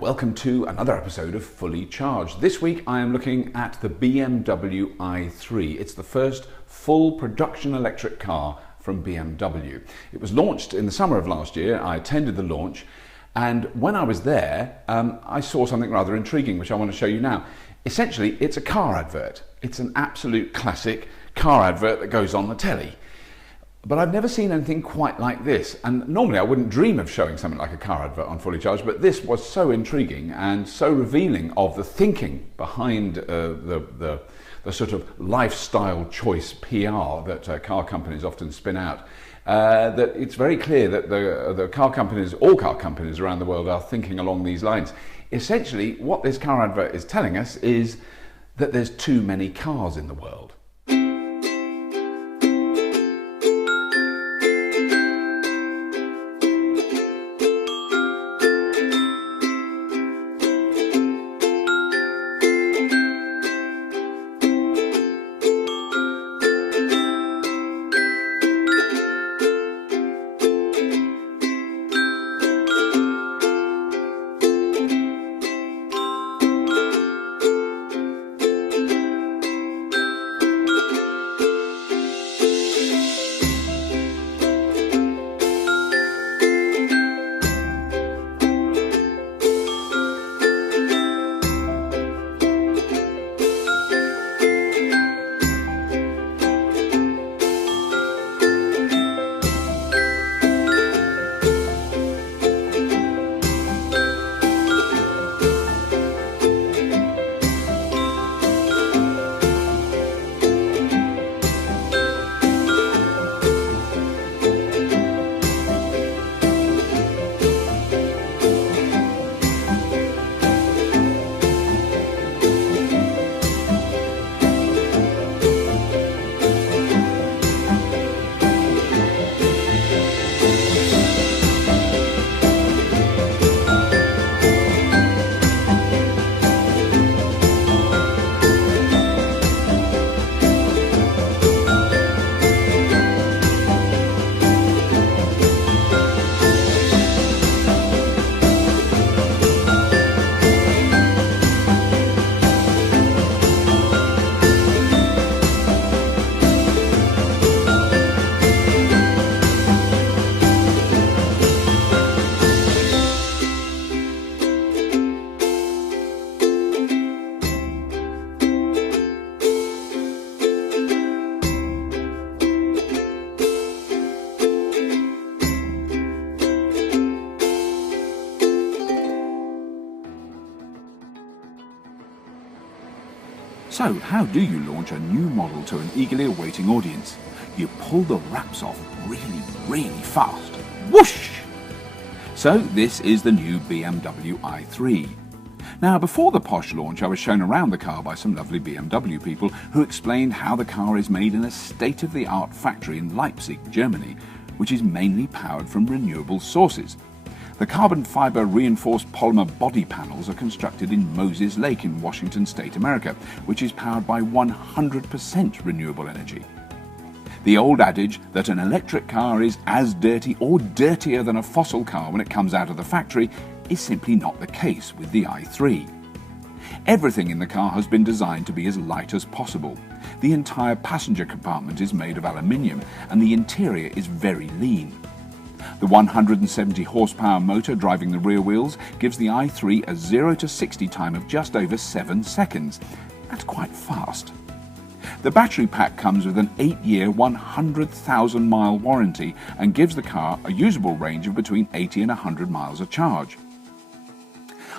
Welcome to another episode of Fully Charged. This week I am looking at the BMW i3. It's the first full production electric car from BMW. It was launched in the summer of last year. I attended the launch, and when I was there I saw something rather intriguing which I want to show you now. Essentially it's a car advert. It's an absolute classic car advert that goes on the telly. But I've never seen anything quite like this, and normally I wouldn't dream of showing something like a car advert on Fully Charged, but this was so intriguing and so revealing of the thinking behind the sort of lifestyle choice PR that car companies often spin out, that it's very clear that the car companies, all car companies around the world, are thinking along these lines. Essentially, what this car advert is telling us is that there's too many cars in the world. So, how do you launch a new model to an eagerly awaiting audience? You pull the wraps off really fast. Whoosh! So, this is the new BMW i3. Now, before the posh launch, I was shown around the car by some lovely BMW people who explained how the car is made in a state-of-the-art factory in Leipzig, Germany, which is mainly powered from renewable sources. The carbon fiber reinforced polymer body panels are constructed in Moses Lake in Washington State, America, which is powered by 100% renewable energy. The old adage that an electric car is as dirty or dirtier than a fossil car when it comes out of the factory is simply not the case with the i3. Everything in the car has been designed to be as light as possible. The entire passenger compartment is made of aluminium and the interior is very lean. The 170 horsepower motor driving the rear wheels gives the i3 a 0 to 60 time of just over 7 seconds. That's quite fast. The battery pack comes with an 8-year, 100,000 mile warranty and gives the car a usable range of between 80 and 100 miles of charge.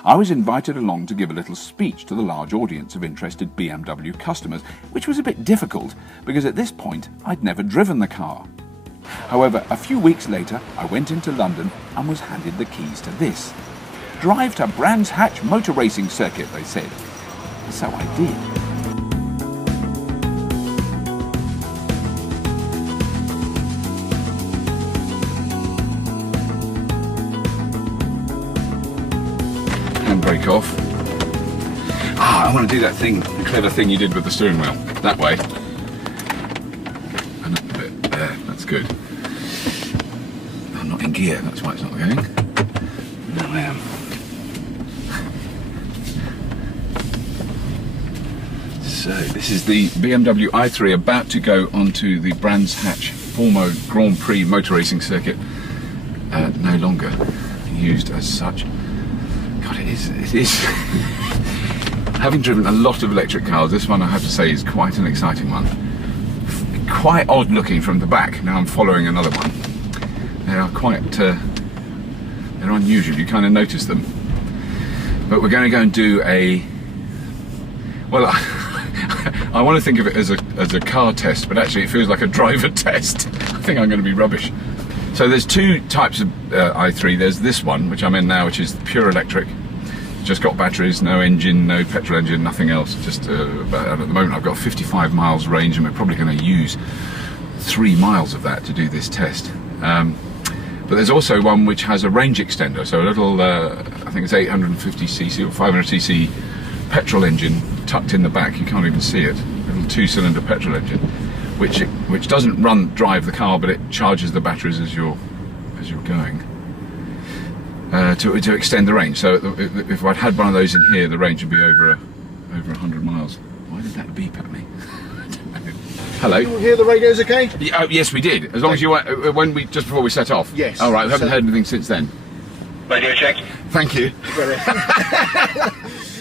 I was invited along to give a little speech to the large audience of interested BMW customers, which was a bit difficult because at this point I'd never driven the car. However, a few weeks later, I went into London and was handed the keys to this. "Drive to Brands Hatch Motor Racing Circuit," they said. So I did. brake off. I want to do that thing, the clever thing you did with the steering wheel. That way. And a bit there, that's good. I'm not in gear, that's why it's not going. Now I am. So this is the BMW i3 about to go onto the Brands Hatch Formula Grand Prix motor racing circuit. No longer used as such. God, it is. Having driven a lot of electric cars, this one I have to say is quite an exciting one. Quite odd looking from the back. Now I'm following another one. They are quite, they're unusual, you kind of notice them. But we're going to go and do a, well, I want to think of it as a car test, but actually it feels like a driver test. I think I'm going to be rubbish. So there's two types of i3. There's this one, which I'm in now, which is pure electric. Just got batteries, no engine, no petrol engine, nothing else. Just at the moment I've got 55 miles range, and we're probably going to use 3 miles of that to do this test. But there's also one which has a range extender, so a little, I think it's 850cc or 500cc petrol engine tucked in the back. You can't even see it. A little 2-cylinder petrol engine, which doesn't drive the car, but it charges the batteries as you're going. To extend the range. So if I'd had one of those in here, the range would be over 100 miles. Why did that beep at me? Hello. You hear the radios okay? Yes, we did. As long as you were, just before we set off. Yes. All right. We haven't heard anything since then. Radio check. Thank you.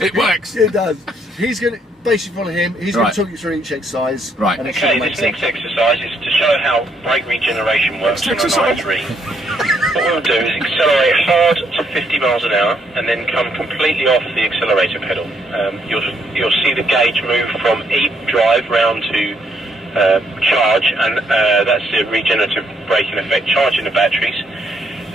It works. It does. He's going to basically follow him. He's going to talk you through each exercise. Right. And Okay. This next exercise is to show how brake regeneration works on an i3. What we'll do is accelerate hard to 50 miles an hour and then come completely off the accelerator pedal. You'll see the gauge move from E drive round to charge, and that's the regenerative braking effect, charging the batteries.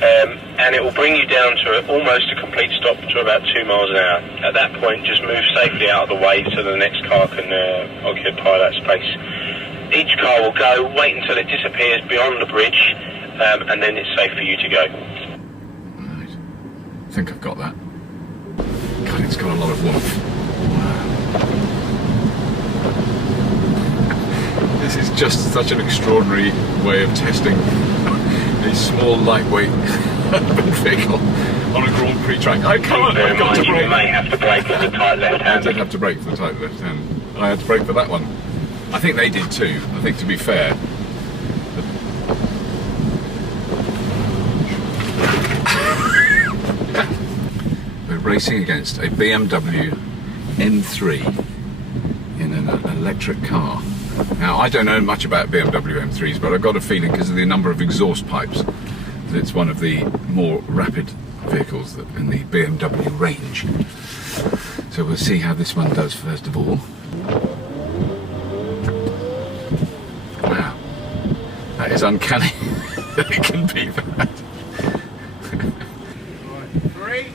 And it will bring you down to almost a complete stop to about 2 miles an hour. At that point, just move safely out of the way so the next car can occupy that space. Each car will go, wait until it disappears beyond the bridge, and then it's safe for you to go. Right. I think I've got that. God, it's got a lot of warmth. Wow. This is just such an extraordinary way of testing a small, lightweight vehicle on a Grand Prix track. I can't. I've got to brake. You may have to brake with the tight left hand. I did have to brake for the tight left hand. I had to brake for that one. I think they did too. I think, to be fair. We're racing against a BMW M3 in an electric car. Now, I don't know much about BMW M3s, but I've got a feeling, because of the number of exhaust pipes, that it's one of the more rapid vehicles in the BMW range. So we'll see how this one does first of all. Wow, that is uncanny that it can be that. 3,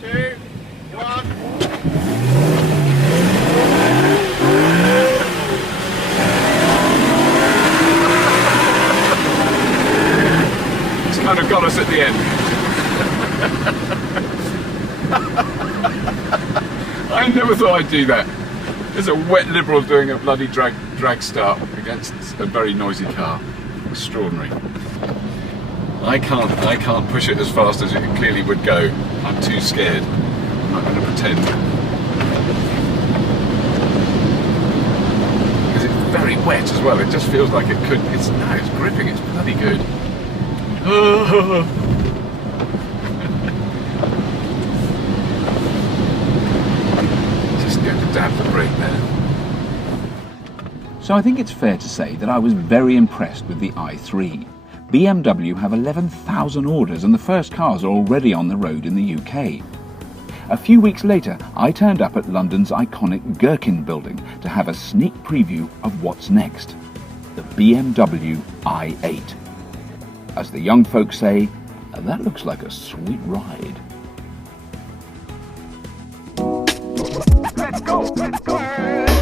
2, 1. Kind of got us at the end. I never thought I'd do that. There's a wet liberal doing a bloody drag start against a very noisy car. Extraordinary. I can't push it as fast as it clearly would go. I'm too scared. I'm not going to pretend. Because it's very wet as well. It just feels like it could. It's gripping. It's bloody good. Just going to dab the brake there. So I think it's fair to say that I was very impressed with the i3. BMW have 11,000 orders and the first cars are already on the road in the UK. A few weeks later, I turned up at London's iconic Gherkin building to have a sneak preview of what's next. The BMW i8. As the young folks say, that looks like a sweet ride. Let's go, let's go!